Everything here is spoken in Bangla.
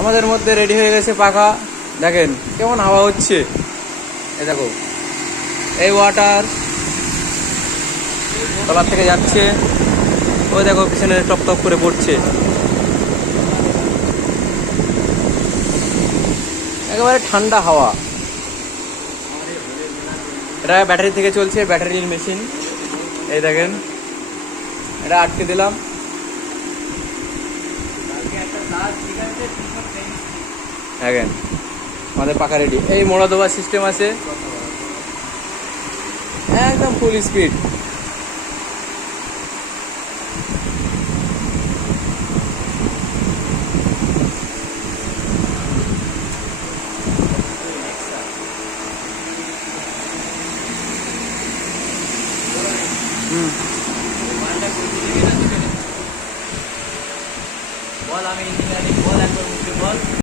আমাদের মধ্যে রেডি হয়ে গেছে পাখা। দেখেন কেমন হাওয়া হচ্ছে। এই দেখো, এই ওয়াটার তলার থেকে যাচ্ছে, ওই দেখো পিছনে টপ টপ করে পড়ছে। একেবারে ঠান্ডা হাওয়া। এটা ব্যাটারি থেকে চলছে, ব্যাটারির মেশিন। এই দেখেন, এটা আটকে দিলাম। দেখেন আমাদের পাখা রেডি। এই মোড়া দেওয়ার সিস্টেম আছে, একদম ফুল স্পিড।